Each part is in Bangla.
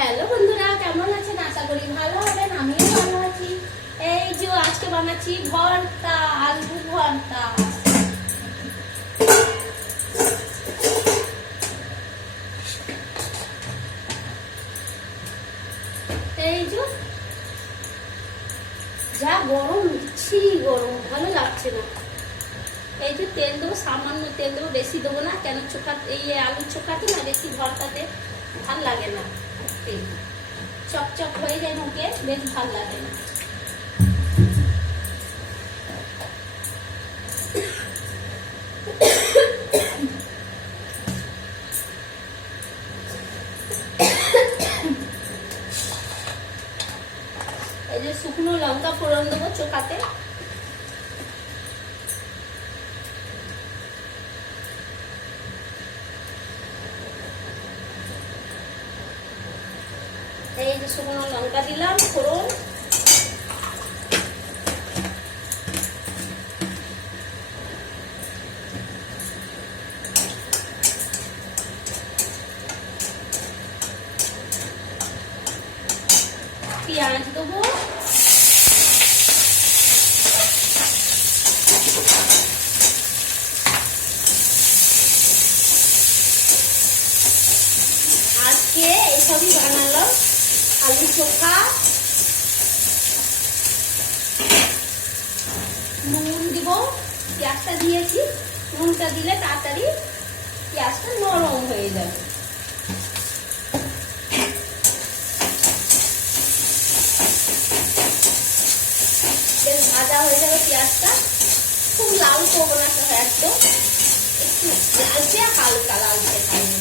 হ্যালো বন্ধুরা, কেমন আছেন? আশা করি ভালো হবেন। আমিও ভালো আছি। এই যে আজকে বানাচ্ছি ভর্তা, আলু ভর্তা। এই যে যা গরম, ছি গরম, ভালো লাগছে না। এই যে তেল দেবো, সামান্য তেল দেবো, বেশি দেবো না। কেন চোখা, এই আলুর চোখাতে না বেশি ভর্তাতে ভাল লাগে না। চকচক হয়ে যায় মুখে, বেশ ভাল লাগে না। এই যে শুকনো লঙ্কা ফোড়ন দেবো চোখাতে। এই যে শুকনো লঙ্কা দিলাম ফোড়ন। পেঁয়াজ দেবো, আজকে এইসবই বানালাম আলু চোখা। নুন দিব, পেঁয়াজটা দিয়েছি, নুনটা দিলে তাড়াতাড়ি পেঁয়াজটা নরম হয়ে যাবে। বেশ ভাজা হয়ে যাবে পেঁয়াজটা। খুব লাল করবো না, একদম একটু লালচে, হালকা লালচে খাইনি।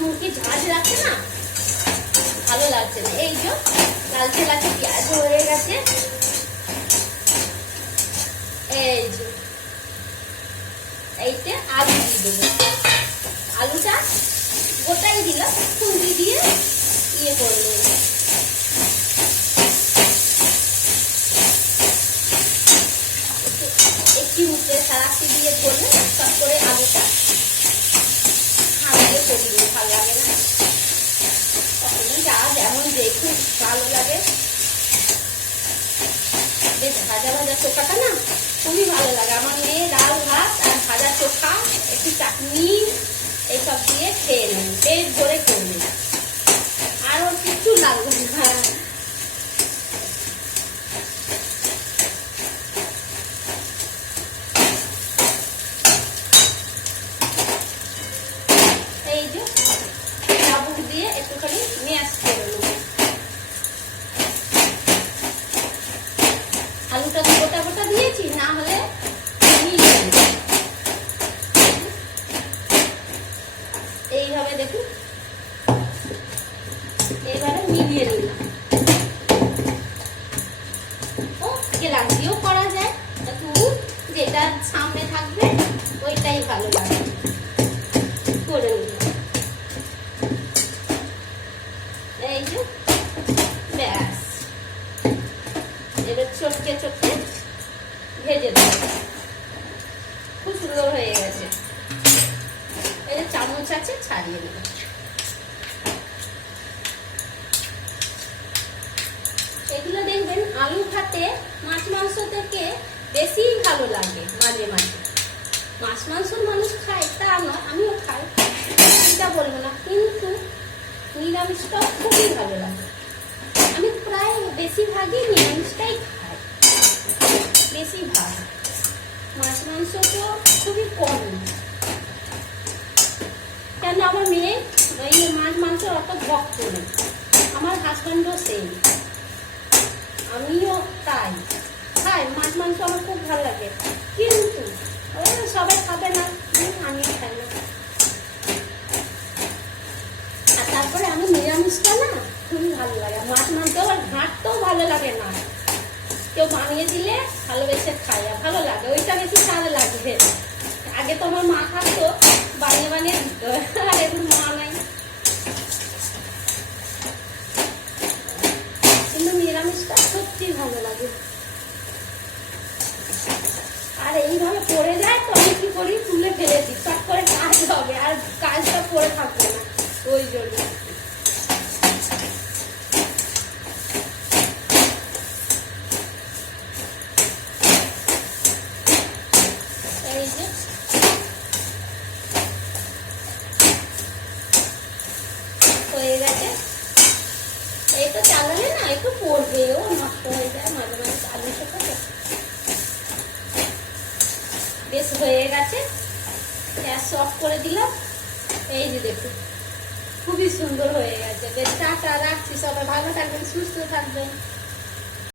মুখে ঝাঁঝ লাগছে না, ভালো লাগছে না। এই যে লালচে লালচে পেঁয়াজ হয়ে গেছে। এই যে এইতে আলু দিয়ে দেবো। আলুটা গোটাই দিলাম, খুন্তি দিয়ে ইয়ে করে নেব। একটি মুখে সারাটি দিয়ে করলে সব করে আলুটা হাতে করিয়ে ভালো লাগে না। তখন যা যেমন দেখুন ভালো লাগে। বেশ ভাজা ভাজা চোখাটা না খুবই ভালো লাগে। আমার মেয়ে ডাল ভাত আর ভাজা চোখা, একটু চাটনি এইসব দিয়ে খেয়ে নেন, পেট ভরে করবেন, আর ওর কিছু লাগবে না। এই যে চাবুক দিয়ে একটুখানি ম্যাশ করে নেব। আলুটা গোটা গোটা দিয়েছি, না হলে এইভাবে দেখুন, এইভাবে মিলিয়ে নিলাম। ও গ্লাস দিয়েও করা যায়, একটু যেটা সামনে থাকবে ওইটাই ভালো লাগে করে নিলাম। এই যে ব্যাস, এবার চটকে চটকে ভেজে দেবো। খুব সুন্দর হয়ে গেছে। এই যে চামচ আছে, ছাড়িয়ে দেবো। এগুলো দেখবেন আলু ভাতে মাছ মাংস থেকে বেশি ভালো লাগে। মাঝে মাঝে মাছ মাংস মানুষ খায়, তা নয়, আমিও খাই, এটা বলবো না, কিন্তু নিরামিষটাও খুবই ভালো লাগে। আমি প্রায় বেশিরভাগই নিরামিষটাই খাই, বেশিরভাগ। মাছ মাংস তো খুবই কম। কেন আমার মেয়ে এই মাছ মাংস অত ভক্ত নেই, আমার হাজব্যান্ডও সেই, আমিও তাই খাই। মাছ মাংস আমার খুব ভালো লাগে, কিন্তু সবাই খাবে না, আমিও খাই না। আর তারপরে আমি নিরামিষটা না খুবই ভালো লাগে, মাছ মাংস আবার ঘাঁটতেও ভালো লাগে না, কেউ বানিয়ে দিলে ভালোবেসে খাই, আর ভালো লাগে, ওইটা বেশি স্বাদ লাগে। আগে তো আমার মা থাকতো, বানিয়ে বানিয়ে দিত, আর এখন মা নাই। কিন্তু নিরামিষটা সত্যি ভালো লাগে। আর এইভাবে পড়ে যায় তো আমি কি করি, তুলে ফেলে দিই, চট করে কাজ হবে, আর কাজটা পরে থাকবে না, ওই জন্য। এই যে হয়ে গেছে, এই তো চালালে না একটু পড়বে, ও নষ্ট হয়ে যায় মাঝে মাঝে, আলু সেটা বেশ হয়ে গেছে। গ্যাস অফ করে দিলাম। এই যে দেখুন খুবই সুন্দর হয়ে গেছে। বেশ টাটা, রাখছি। সবাই ভালো থাকবেন, সুস্থ থাকবেন।